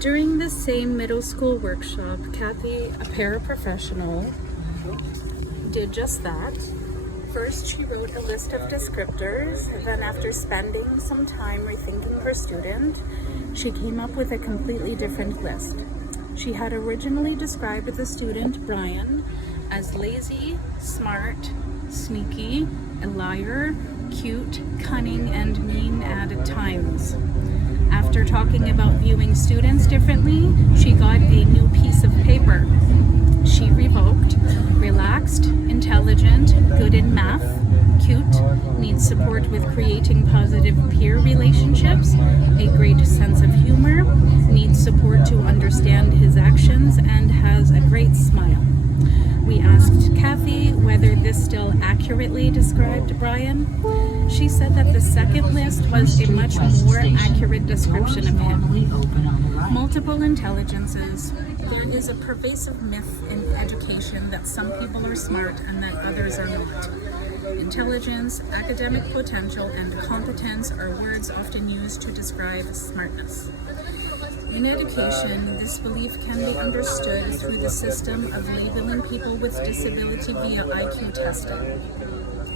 During the same middle school workshop, Kathy, a paraprofessional, did just that. First, she wrote a list of descriptors. Then, after spending some time rethinking her student, she came up with a completely different list. She had originally described the student, Brian, as lazy, smart, sneaky, a liar, cute, cunning, and mean at times. After talking about viewing students differently, she got a new piece of paper. She revoked relaxed, intelligent, good in math, cute, needs support with creating positive peer relationships, a great sense of humor, needs support to understand his actions, and has a great smile. We asked Kathy whether this still accurately described Brian. She said that the second list was a much more accurate description of him. Multiple intelligences. There is a pervasive myth in education that some people are smart and that others are not. Intelligence, academic potential, and competence are words often used to describe smartness. In education, this belief can be understood through the system of labeling people with disability via IQ testing.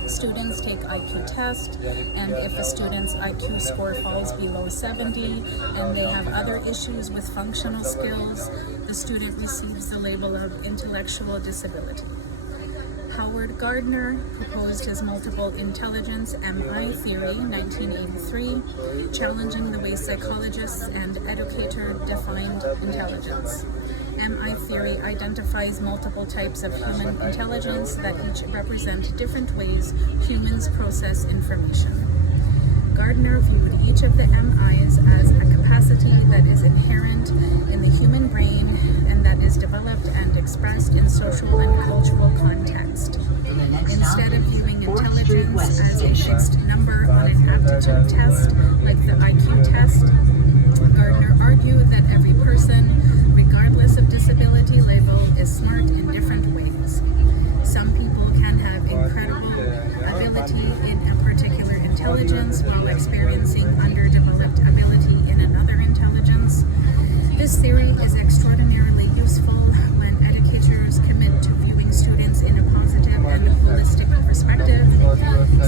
Students take IQ tests, and if a student's IQ score falls below 70 and they have other issues with functional skills, the student receives the label of intellectual disability. Howard Gardner proposed his multiple intelligence MI theory, 1983, challenging the way psychologists and educators defined intelligence. MI theory identifies multiple types of human intelligence that each represent different ways humans process information. Gardner viewed each of the MIs as a capacity that is inherent in the human brain and that is developed and expressed in social and cultural context. Instead of viewing intelligence as a fixed number on an aptitude test like the IQ test, Gardner argued that every person, regardless of disability label, is smart in different ways. Some people can have incredible ability in a particular intelligence while experiencing underdeveloped ability in another intelligence. This theory is extraordinarily useful when educators commit to viewing students in a positive and holistic perspective,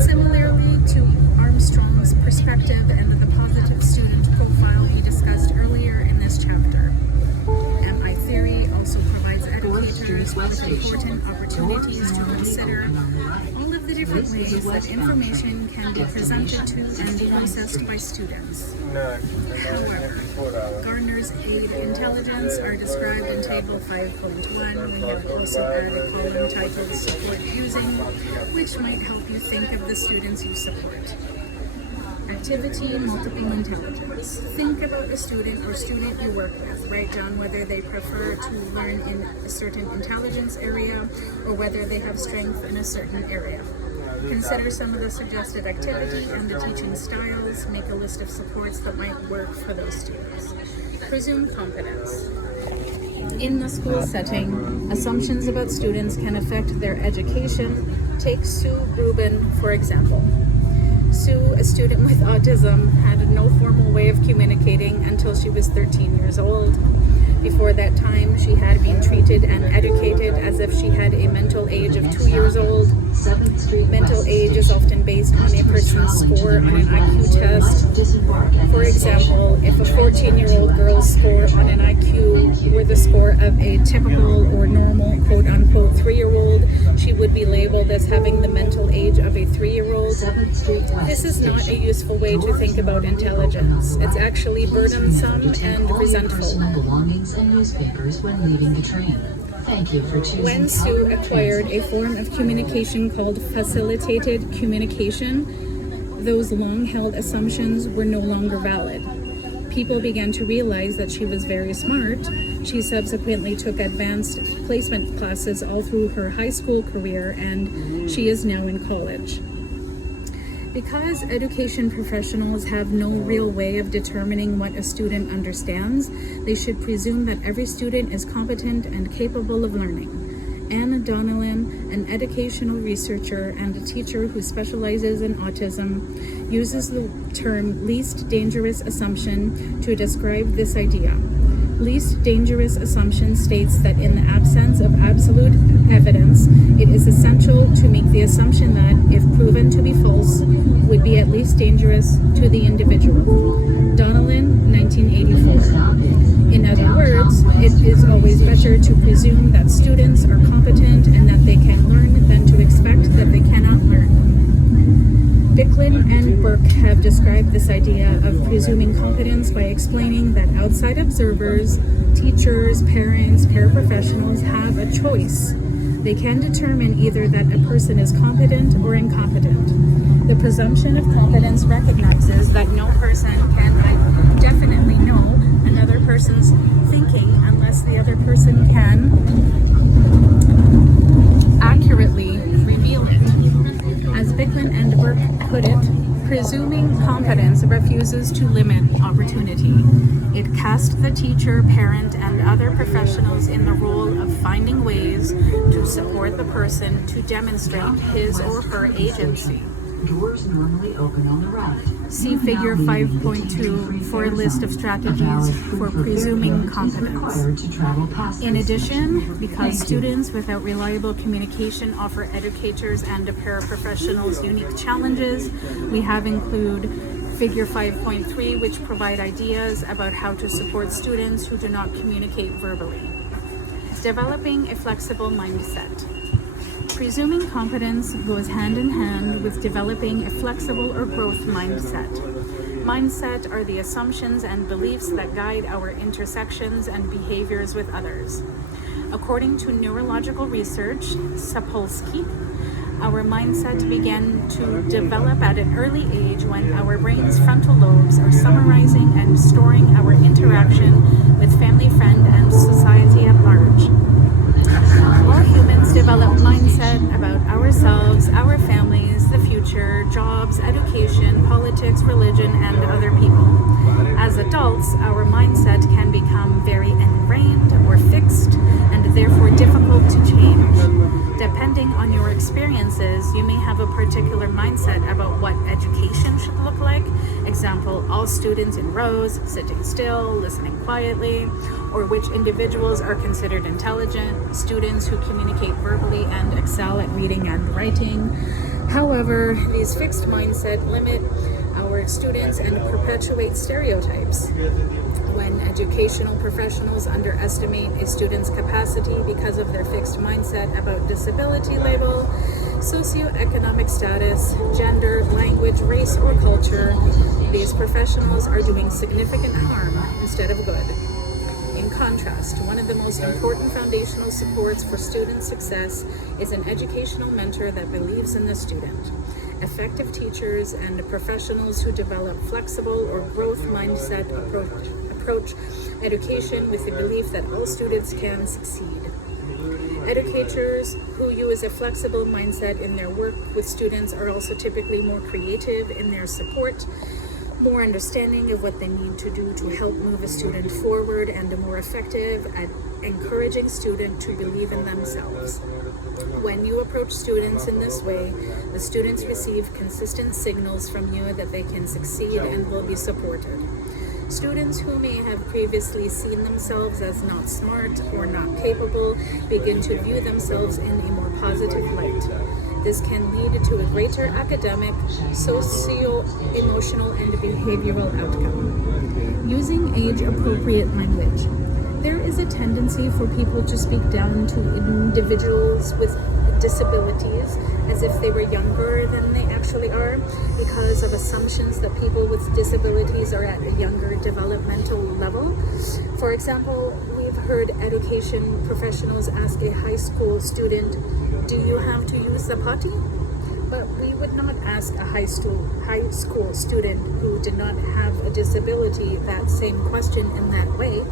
similarly to Armstrong's perspective and the positive student profile we discussed earlier in this chapter. MI theory also provides educators with important opportunities to consider all of the different ways that information can be presented to and processed by students. However, Gardner's aid intelligence are described in Table 5.1. We have also added a column titled Support Using, which might help you think of the students you support. Activity, multiple intelligence. Think about a student or student you work with. Write down whether they prefer to learn in a certain intelligence area or whether they have strength in a certain area. Consider some of the suggested activity and the teaching styles. Make a list of supports that might work for those students. Presume competence. In the school setting, assumptions about students can affect their education. Take Sue Rubin, for example. Sue, a student with autism, had no formal way of communicating until she was 13 years old. Before that time, she had been treated and educated as if she had a mental age of 2 years old. Mental age is often based on a person's score on an IQ test. For example, if a 14-year-old girl's score on an IQ were the score of a typical or normal quote-unquote 3-year-old, she would be labeled as having the mental age of a 3-year-old. This is not a useful way to think about intelligence. It's actually burdensome and resentful. And newspapers when leaving the train. Thank you for choosing. When Sue acquired a form of communication called facilitated communication, those long-held assumptions were no longer valid. People began to realize that she was very smart. She subsequently took advanced placement classes all through her high school career, and she is now in college. Because education professionals have no real way of determining what a student understands, they should presume that every student is competent and capable of learning. Anne Donnellan, an educational researcher and a teacher who specializes in autism, uses the term least dangerous assumption to describe this idea. Least dangerous assumption states that in the absence of absolute evidence, it is essential to make the assumption that, if proven to be false, would be at least dangerous to the individual. Donnellan, 1984. In other words, it is always better to presume that students are competent and that they can learn than to expect that they cannot learn. Bicklin and Burke have described this idea of presuming competence by explaining that outside observers, teachers, parents, paraprofessionals have a choice. They can determine either that a person is competent or incompetent. The presumption of competence recognizes that no person can definitely know another person's thinking unless the other person can accurately reveal it. As Bicklin and Burke put it, presuming competence refuses to limit opportunity. It casts the teacher, parent, and other professionals in the role of finding ways to support the person to demonstrate his or her agency. Doors normally open on the right. See Figure 5.2 for a list of strategies for presuming competence. In addition, because students without reliable communication offer educators and paraprofessionals unique challenges, we have included Figure 5.3, which provide ideas about how to support students who do not communicate verbally. Developing a flexible mindset. Presuming competence goes hand in hand with developing a flexible or growth mindset. Mindset are the assumptions and beliefs that guide our intersections and behaviors with others. According to neurological research, Sapolsky, our mindset began to develop at an early age when our brain's frontal lobes are summarizing and storing our interaction with family, friend, and society at large. All humans develop mindset about ourselves, our families, the future, jobs, education, politics, religion, and other people. As adults, our mindset can become very ingrained or fixed and therefore difficult to change. Depending on your experiences, you may have a particular mindset about what education should look like. Example, all students in rows, sitting still, listening quietly, or which individuals are considered intelligent, students who communicate verbally and excel at reading and writing. However, these fixed mindset limit our students and perpetuate stereotypes. When educational professionals underestimate a student's capacity because of their fixed mindset about disability label, socioeconomic status, gender, language, race, or culture, these professionals are doing significant harm instead of good. In contrast, one of the most important foundational supports for student success is an educational mentor that believes in the student. Effective teachers and professionals who develop flexible or growth mindset approach education with the belief that all students can succeed. Educators who use a flexible mindset in their work with students are also typically more creative in their support, more understanding of what they need to do to help move a student forward, and more effective at encouraging students to believe in themselves. When you approach students in this way, the students receive consistent signals from you that they can succeed and will be supported. Students who may have previously seen themselves as not smart or not capable begin to view themselves in a more positive light. This can lead to a greater academic, socio-emotional, and behavioral outcome. Using age-appropriate language. There is a tendency for people to speak down to individuals with disabilities as if they were younger than they actually are, because of assumptions that people with disabilities are at a younger developmental level. For example, we've heard education professionals ask a high school student, "Do you have to use the potty?" But we would not ask a high school student who did not have a disability that same question in that way.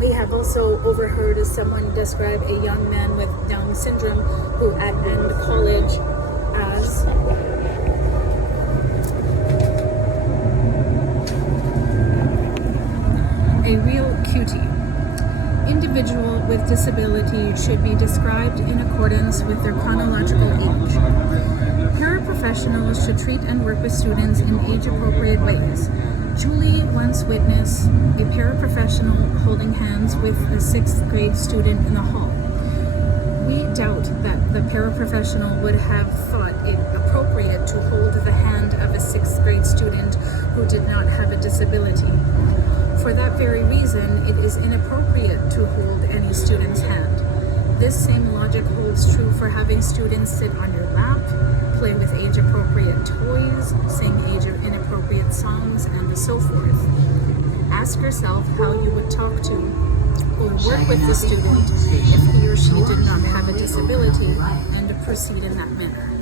We have also overheard someone describe a young man with Down syndrome who at end college as a real cutie. Individual with disability should be described in accordance with their chronological age. Paraprofessionals should treat and work with students in age-appropriate ways. Julie once witness a paraprofessional holding hands with a 6th grade student in the hall. We doubt that the paraprofessional would have thought it appropriate to hold the hand of a 6th grade student who did not have a disability. For that very reason, it is inappropriate to hold any student's hand. This same logic holds true for having students sit on your lap, play with age-appropriate toys, sing age-inappropriate songs, and so forth. Ask yourself how you would talk to or work with the student if he or she did not have a disability, and proceed in that manner.